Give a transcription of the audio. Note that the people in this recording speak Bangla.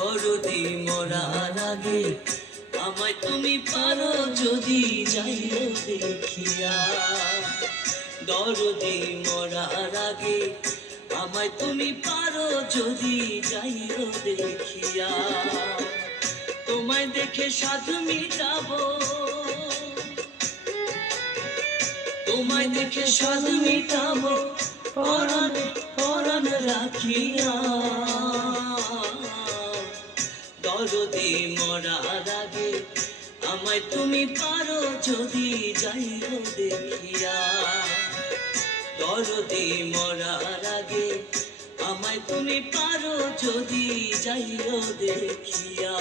দরদি মরার আগে আমায় তুমি পারো যদি যাইও দেখিয়া। দরদি মরার আগে আমায় তুমি পারো যদি যাইও দেখিয়া। তোমায় দেখে সাধ মিটাবো, তোমায় দেখে সাধ মিটাবো পরাণে পরাণ রাখিয়া। দরদি মরার আগে আমায় তুমি পারো যদি যাইও দেখিয়া। দরদি মরার আগে আমায় তুমি পারো যদি যাইও দেখিয়া।